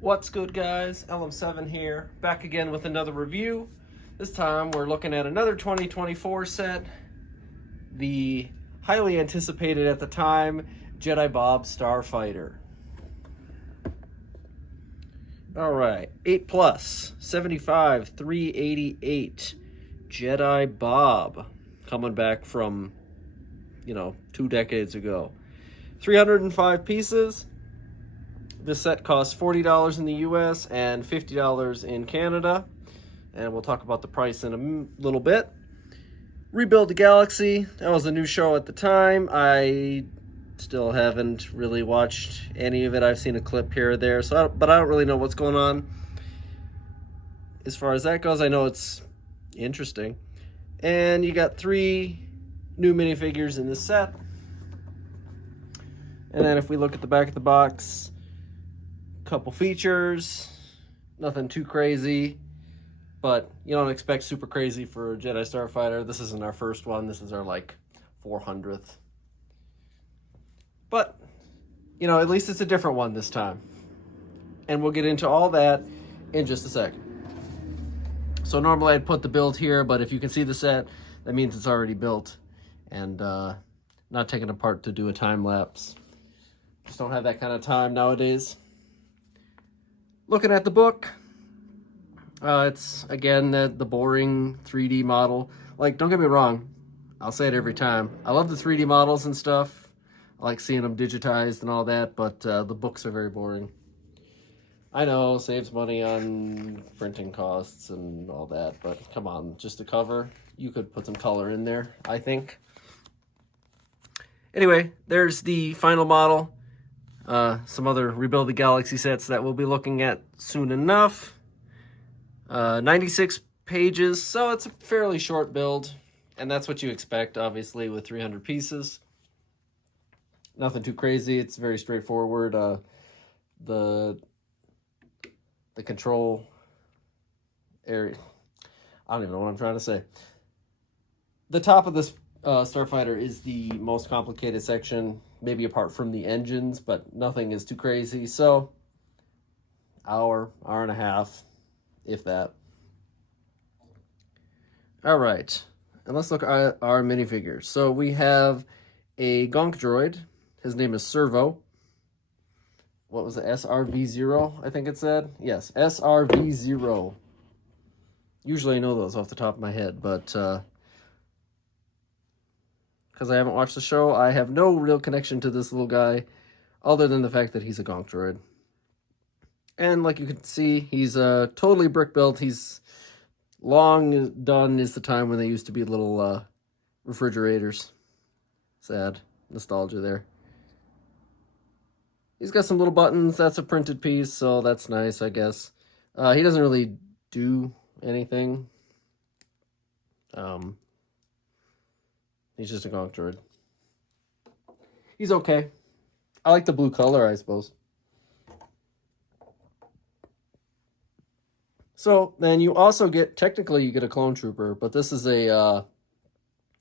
What's good, guys? LM7 here, back again with another review. This time we're looking at another 2024 set, the highly anticipated at the time Jedi Bob Starfighter. Alright, 8 plus, 75, 388, Jedi Bob, coming back from, 2 decades ago. 305 pieces. This set costs $40 in the US and $50 in Canada. And we'll talk about the price in a little bit. Rebuild the Galaxy. That was a new show at the time. I still haven't really watched any of it. I've seen a clip here or there, but I don't really know what's going on. As far as that goes, I know it's interesting. And you got 3 new minifigures in this set. And then if we look at the back of the box, couple features, nothing too crazy, but you don't expect super crazy for Jedi Starfighter. This isn't our first one. This is our 400th. But, at least it's a different one this time. And we'll get into all that in just a second. So normally I'd put the build here, but if you can see the set, that means it's already built and not taken apart to do a time lapse. Just don't have that kind of time nowadays. Looking at the book, it's, again, the boring 3D model. Don't get me wrong, I'll say it every time. I love the 3D models and stuff. I like seeing them digitized and all that, but the books are very boring. I know, saves money on printing costs and all that, but come on, just a cover. You could put some color in there, I think. Anyway, there's the final model. Some other Rebuild the Galaxy sets that we'll be looking at soon enough. 96 pages, so it's a fairly short build, and that's what you expect, obviously, with 300 pieces. Nothing too crazy. It's very straightforward. The control area, I don't even know what I'm trying to say. The top of this Starfighter is the most complicated section, maybe apart from the engines, but nothing is too crazy. So, hour and a half, if that. All right, and let's look at our minifigures. So we have a Gonk droid. His name is Servo. What was it? SRV0, I think it said. Yes, SRV0. Usually I know those off the top of my head, but because I haven't watched the show, I have no real connection to this little guy other than the fact that he's a Gonk droid. And like you can see, he's totally brick built. He's long done is the time when they used to be little refrigerators. Sad nostalgia there. He's got some little buttons. That's a printed piece, so that's nice, I guess. He doesn't really do anything. He's just a Gonk droid. He's okay. I like the blue color, I suppose. So then you also get, technically you get a clone trooper, but this is a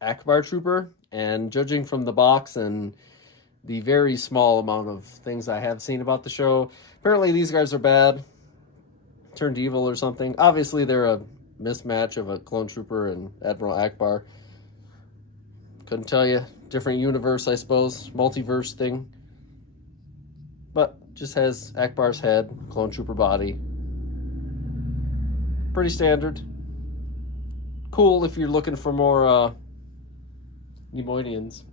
Akbar trooper, and judging from the box and the very small amount of things I have seen about the show, apparently these guys are bad, turned evil or something. Obviously they're a mismatch of a clone trooper and Admiral Akbar. Couldn't tell you. Different universe, I suppose. Multiverse thing. But just has Akbar's head, clone trooper body. Pretty standard. Cool if you're looking for more Neimoidians.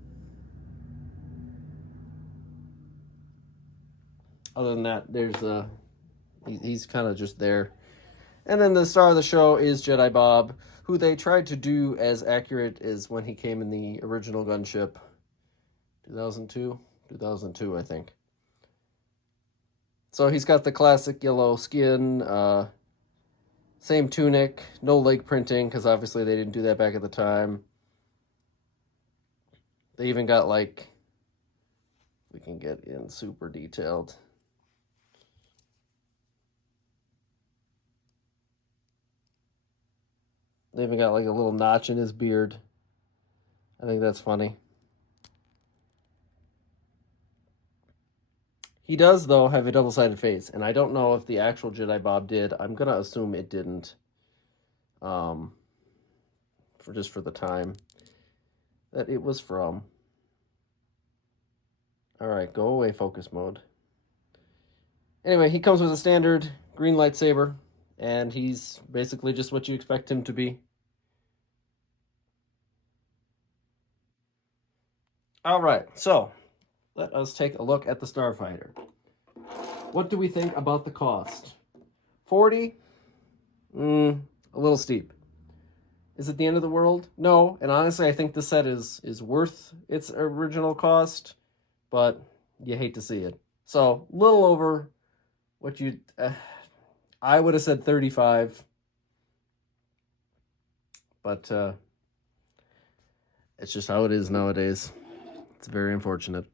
Other than that, there's he's kind of just there. And then the star of the show is Jedi Bob, who they tried to do as accurate as when he came in the original gunship. 2002? 2002, I think. So he's got the classic yellow skin, same tunic, no leg printing, because obviously they didn't do that back at the time. They even got, we can get in super detailed. They even got a little notch in his beard. I think that's funny. He does, though, have a double-sided face, and I don't know if the actual Jedi Bob did. I'm going to assume it didn't, for the time that it was from. All right, go away, focus mode. Anyway, he comes with a standard green lightsaber, and he's basically just what you expect him to be. All right, so let us take a look at the Starfighter. What do we think about the cost? 40? A little steep. Is it the end of the world? No, and honestly, I think the set is worth its original cost, but you hate to see it. So, a little over what you... I would have said 35, but it's just how it is nowadays. It's very unfortunate.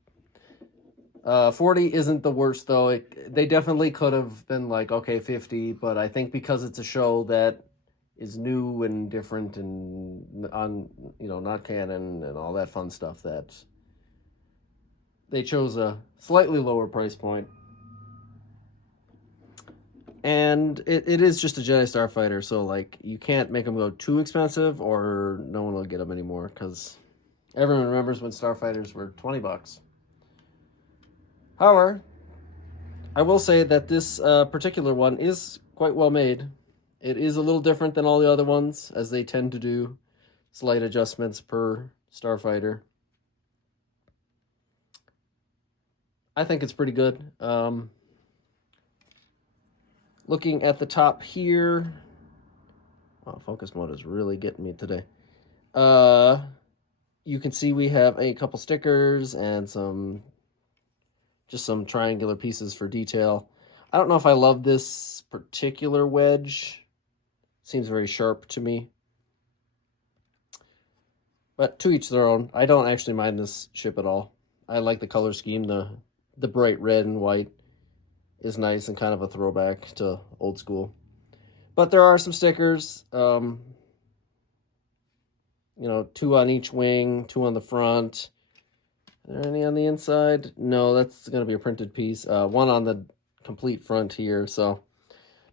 40 isn't the worst, though. They definitely could have been like, okay, 50, but I think because it's a show that is new and different and not canon and all that fun stuff, that they chose a slightly lower price point. And it is just a Jedi Starfighter, so like you can't make them go too expensive or no one will get them anymore, because everyone remembers when Starfighters were $20. However, I will say that this particular one is quite well made. It is a little different than all the other ones, as they tend to do slight adjustments per Starfighter. I think it's pretty good. Looking at the top here, wow, focus mode is really getting me today. You can see we have a couple stickers and just some triangular pieces for detail. I don't know if I love this particular wedge. Seems very sharp to me. But to each their own. I don't actually mind this ship at all. I like the color scheme. The bright red and white is nice and kind of a throwback to old school. But there are some stickers. 2 on each wing, 2 on the front. Are there any on the inside? No, that's going to be a printed piece. 1 on the complete front here, so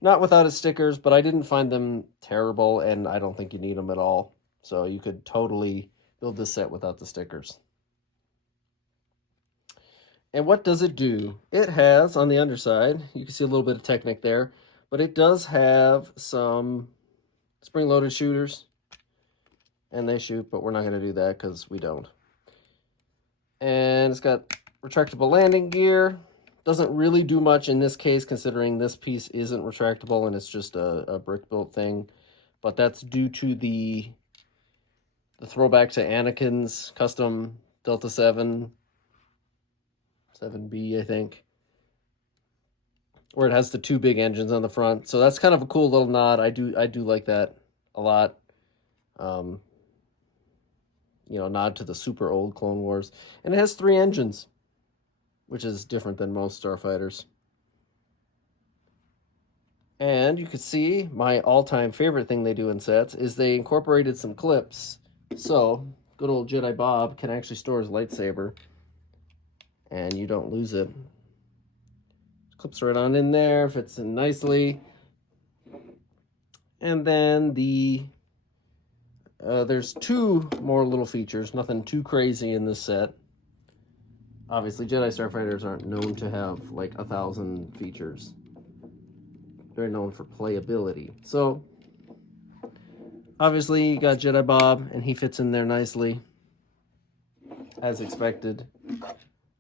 not without its stickers, but I didn't find them terrible, and I don't think you need them at all. So you could totally build this set without the stickers. And what does it do? It has, on the underside, you can see a little bit of Technic there, but it does have some spring-loaded shooters, and they shoot, but we're not going to do that because we don't. And it's got retractable landing gear. Doesn't really do much in this case, considering this piece isn't retractable and it's just a brick-built thing. But that's due to the throwback to Anakin's custom Delta 7, 7B, I think, where it has the 2 big engines on the front. So that's kind of a cool little nod. I do like that a lot. Nod to the super old Clone Wars. And it has 3 engines, which is different than most Starfighters. And you can see my all-time favorite thing they do in sets is they incorporated some clips. So, good old Jedi Bob can actually store his lightsaber, and you don't lose it. Clips right on in there, fits in nicely. And then there's 2 more little features, nothing too crazy in this set. Obviously, Jedi Starfighters aren't known to have like 1,000 features. They're known for playability. So, obviously, you got Jedi Bob, and he fits in there nicely, as expected.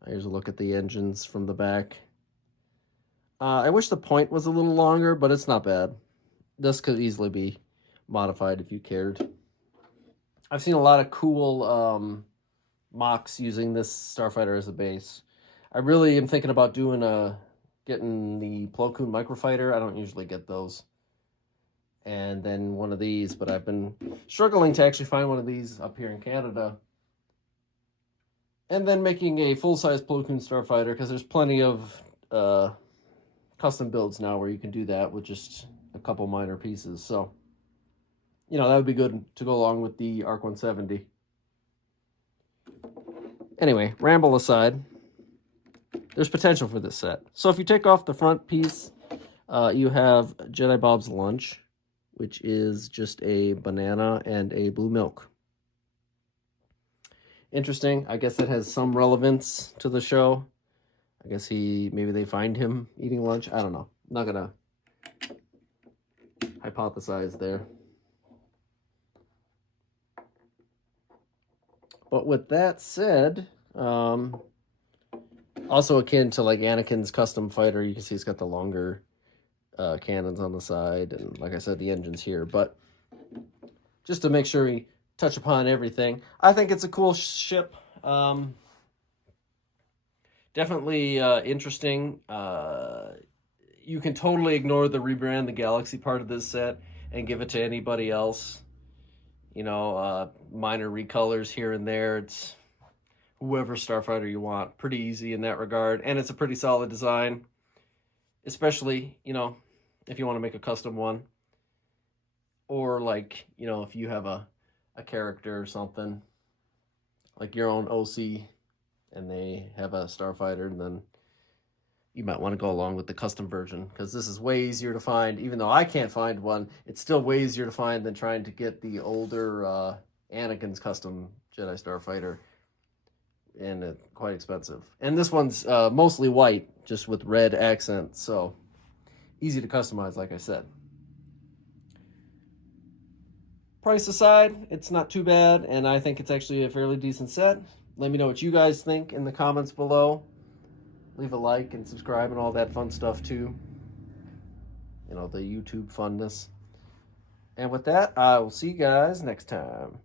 Here's a look at the engines from the back. I wish the point was a little longer, but it's not bad. This could easily be modified if you cared. I've seen a lot of cool mocks using this Starfighter as a base. I really am thinking about getting the Plo Koon microfighter. I don't usually get those. And then one of these, but I've been struggling to actually find one of these up here in Canada. And then making a full-size Plo Koon Starfighter, because there's plenty of custom builds now where you can do that with just a couple minor pieces. So, that would be good to go along with the ARC 170. Anyway, ramble aside, there's potential for this set. So if you take off the front piece, you have Jedi Bob's lunch, which is just a banana and a blue milk. Interesting. I guess that has some relevance to the show. I guess maybe they find him eating lunch. I don't know. I'm not gonna hypothesize there. But with that said, also akin to like Anakin's custom fighter, you can see it's got the longer cannons on the side, and like I said, the engine's here. But just to make sure we touch upon everything, I think it's a cool ship. Definitely interesting. You can totally ignore the rebrand the Galaxy part of this set and give it to anybody else. You know, minor recolors here and there. It's whoever Starfighter you want. Pretty easy in that regard. And it's a pretty solid design. Especially, you know, if you want to make a custom one. Or like, you know, if you have a character or something. Like your own OC. And they have a Starfighter, and then you might want to go along with the custom version, because this is way easier to find. Even though I can't find one, it's still way easier to find than trying to get the older Anakin's custom Jedi Starfighter, and quite expensive. And this one's mostly white, just with red accents, so easy to customize, like I said. Price aside, it's not too bad, and I think it's actually a fairly decent set. Let me know what you guys think in the comments below. Leave a like and subscribe and all that fun stuff too. You know, the YouTube funness. And with that, I will see you guys next time.